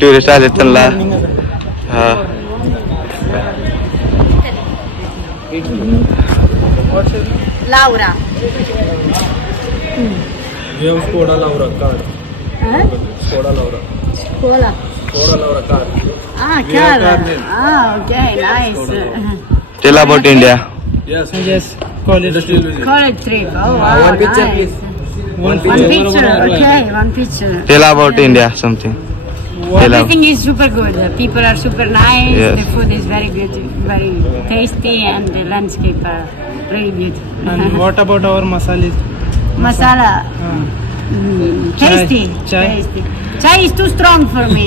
Tourist आले त्यांना. हा Laura. Io Skoda Laura card. Skoda Laura. Scuola. Skoda Laura card. Ah, cara. Ah, okay, nice. Tell about India. Yes. Yes. College trip. College trip. Oh, wow, One picture, nice. please. One picture. Okay, one picture. Tell about India something. Everything is super good. The people are super nice. Yes. The food is very good, very tasty, and the landscape are really beautiful. And what about our masalas? Masala. Tasty. Chai. Tasty. Chai is too strong for me.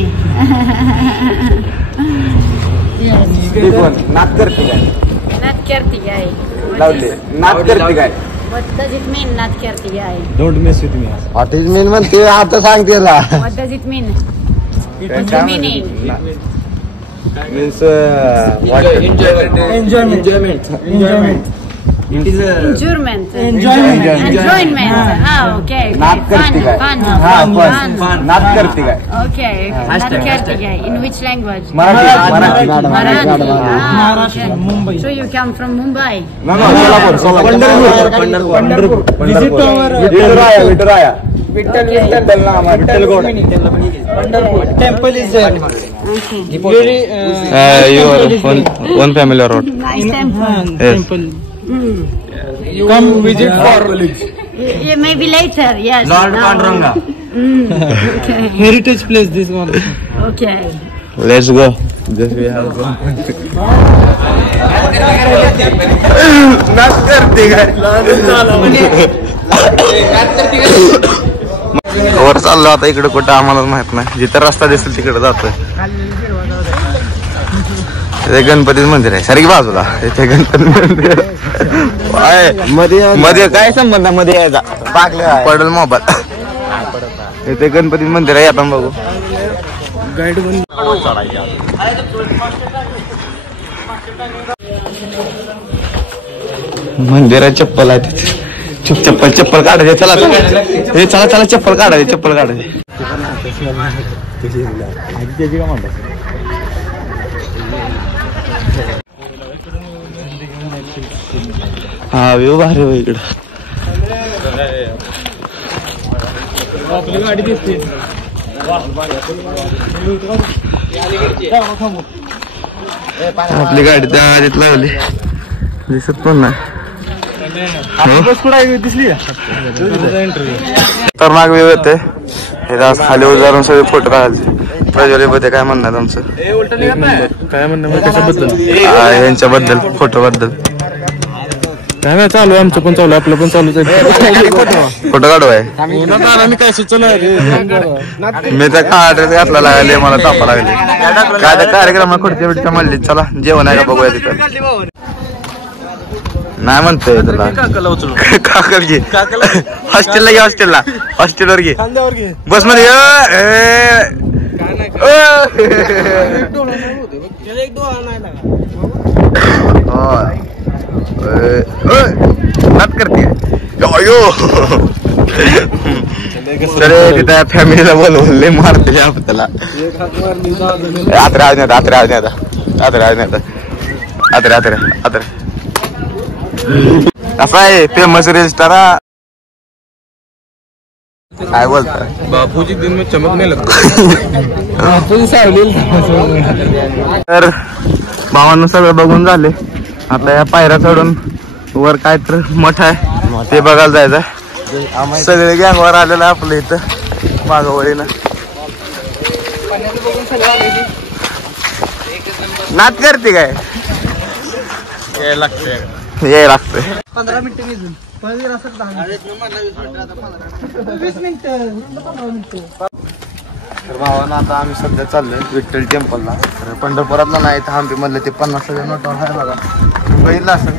Yes. नात करते काय? Not kertigai. लावले नात करते काय? What does it mean? Not kertigai. Don't mess with me. What is mean म्हणते आता सांग त्याला. What does it mean? What's the meaning? Means Enjoyment. It is a Enjoyment. Enjoyment. Enjoyment. Ah, okay. नात Fun. करते काय? Fun. हा Fun. Fun नात करते काय? Okay. Not kertigai. In which language? Marathi Marathi. Marathi. Ah, Maharashtra, okay. Mumbai. So you come from Mumbai? Pandharpur Visit our Vithuraya Okay. temple is there. Okay. Very Your one family road. Nice temple. Yes. temple. Mm. Come visit for Maybe later. Yes. Lord now. Panduranga. Okay. heritage place. This one. Okay. Let's go. Just we have go. नात करते काय? वर चाललो आता इकडे कुठं आम्हाला माहित नाही. जिथं रस्ता दिसेल तिकडे जातोय. इथे गणपतीचं मंदिर आहे सारखी बाजूला. इथे गणपती मंदिर मध्ये काय संबंध मध्ये यायचा पडल मोबाईल. इथे गणपती मंदिर आहे. आता बघू Guide one. मंदिरात चप्पल आहे तिथे. चप्पल काढायचे. चला हे चला चप्पल काढायचे. हा व्यू भारी हो इकडं. आपली गाडी दिसते. आपली गाडी त्या आधीत लावली. दिसत पण नाही. दिसली तर माग व्यू येते. खाली उजारून सगळे फोटो काढायचे. प्रज्वलीमध्ये काय म्हणणार आमचं काय म्हणणं कशाबद्दल? यांच्याबद्दल फोटोबद्दल काय नाही चालू आमचं पण चालू आपलं पण चालूच आहे. फोटो काढवाय. मी काय सुचवलं मी तर ऍड्रेस घातला लागले. मला तापा लागले. काय त्या कार्यक्रमात खुर्च्या बिडच्या म्हणली. चला जेवण आहे का बघूया तिथं. नाही म्हणतोय तुला काकल घे. हॉस्टेलला घे. हॉस्टेलवर घे. बस मध्ये नात करते. तर तिथं फॅमिलीला बोलवले मारते आपल्याला. असा आहे फेमस रेस्टॉरंट. काय बोलता बापूजी दिन में चमकने लगता. तर भावांना सगळं बघून झाले. आता या पायऱ्या चढून वर काय तर मठ आहे ते बघायला जायचं. सगळे गँगवर आलेलं आपलं इथं मागवळीनं. नाच करते काय? याय लागतंय 15 मिनिटं निघून 20 मिनिटं. तर भावानं आता आम्ही सध्या चाललोय विठ्ठल टेम्पलला. तर पंढरपुरातला नाही तर हंपी मधलं ते 50 नोटावर आहे बघा. बघितलं असं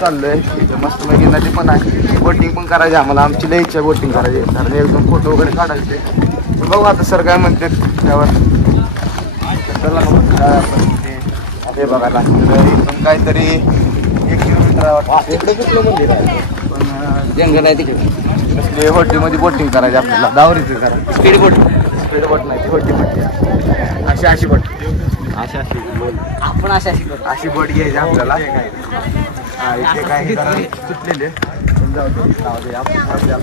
चाललोय. मस्त पैकी नदी पण आहे. बोटिंग पण करायची आम्हाला. आमची लई इच्छा बोटिंग करायची. कारण एकदम फोटो वगैरे काढायचे. बघू आता सर काय म्हणते त्यावर. चला हे बघायला पण काहीतरी 1 किलोमीटर इकडे कुठलं मंदिर आहे पण जंगल आहे तिकडे. हॉटेलमध्ये बोटिंग करायची आपल्याला. दावरीचं करा. स्पीड आपल्याकडे बोट नाही ती होटी म्हणते अशी बोट आपण अशा शिकतो. अशी बोट घ्यायची आपल्याला हा इथे काही सुटलेले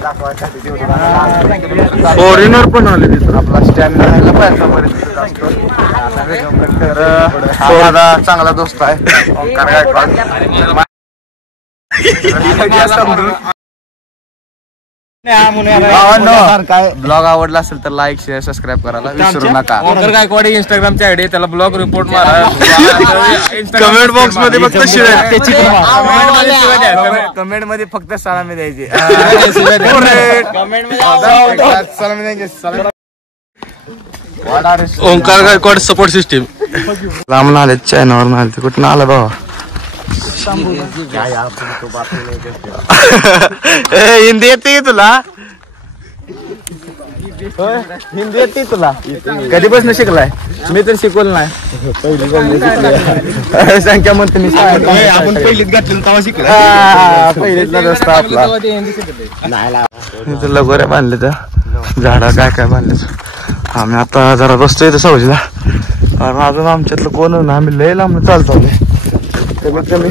दाखवायसाठी फॉरेनर पण आले तिथं. आपला स्टॅमिना राहायला पाहिजे परिस्थितीत असतो तर हा माझा चांगला दोस्त आहे ओंकार गायकवाड काय ब्लॉग आवडला असेल तर लाईक शेअर सबस्क्राईब करायला विसरू नका ओंकार गायकवाड इंस्टाग्रामची आयडी त्याला ब्लॉग रिपोर्ट मारा. कमेंट बॉक्स मध्ये फक्त कमेंट मध्ये फक्त सलामी द्यायची. सलामी द्यायची ओंकार गायकवाड सपोर्ट सिस्टीम. लांब आले चायनावर आले ते कुठं आलं बाबा हिंदी येते तुला हिंदी येते तुला कधीपासून शिकलाय मी तर शिकवलं नाही संख्या म्हणतो मी आपण पहिलीत घातलेलं तेव्हा शिकलो. पहिलीतला रस्ता आपला लगोऱ्या बांधले त्या झाडा काय बांधले आम्ही आता जरा बसतोय इथं सावजीला कारण अजून आमच्यातलं कोण ना आम्ही लय लांब चालतो कमीत कमी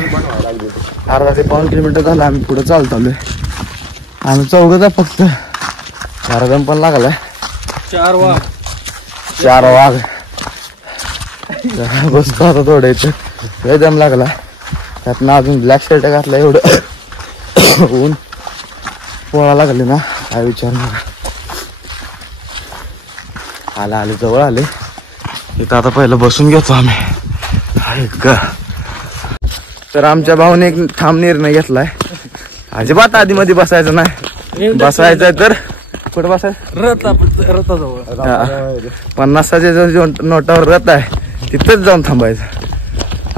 अर्धा ते 5 किलोमीटर झालं आम्ही पुढे चालतो आम्ही चौघच आहे फक्त 4 दम पण लागलाय 4 वाघ बसतो आता थोडं इथं लय दम लागला त्यातनं अजून ब्लॅक शर्ट घातला एवढं ऊन पोळा लागले ना काय विचार नका आले जवळ आले इथं आता पहिलं बसून घेतो आम्ही का तर आमच्या भाऊने एक ठाम निर्णय घेतलाय अजिबात आधी मध्ये बसायचं नाही बसायचंय तर कुठं बसायचं रथाजवळ 50च्या नोटावर रथ आहे तिथंच जाऊन थांबायचं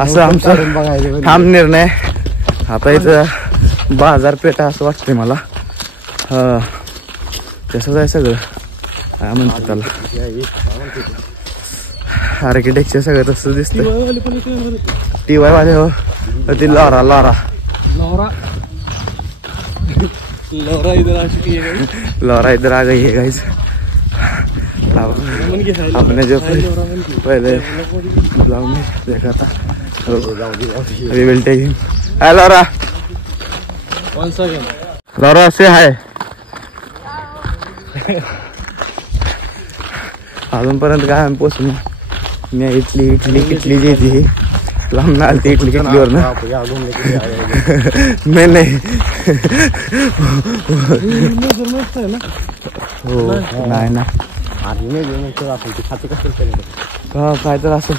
असं आमचा ठाम निर्णय. आता इथं बाजारपेठा असं वाटतंय मला तसंच आहे सगळं काय म्हणतात त्याला आर्किटेक्चर सगळं तसंच दिसतंय TY वाले हो ती लॉरा इधर आ गई है गाइस आपने जो पहले ब्लॉग में देखा था we will take him hi Laura Laura से हाय अजूनपर्यंत काय आम्ही पोचलो मी इटली जी थी लांब ना आलती इटली किटलीवर ना नाही हो नाही ना काय तर असेल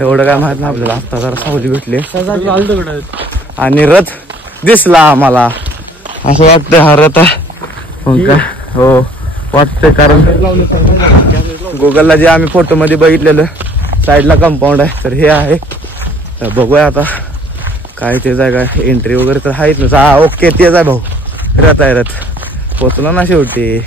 एवढं काय माहित नाही आपल्याला आता जरा सावली भेटली आणि रथ दिसला आम्हाला असं वाटतं हा रथ आहे काय हो वाटतंय कारण गुगलला जे आम्ही फोटो मध्ये बघितलेलं साईडला कंपाऊंड आहे तर हे आहे तर बघूया आता काय ते जागा एंट्री वगैरे तर आहेच ना ओके तेच आहे भाऊ रथ आहे रथ पोचलो ना शेवटी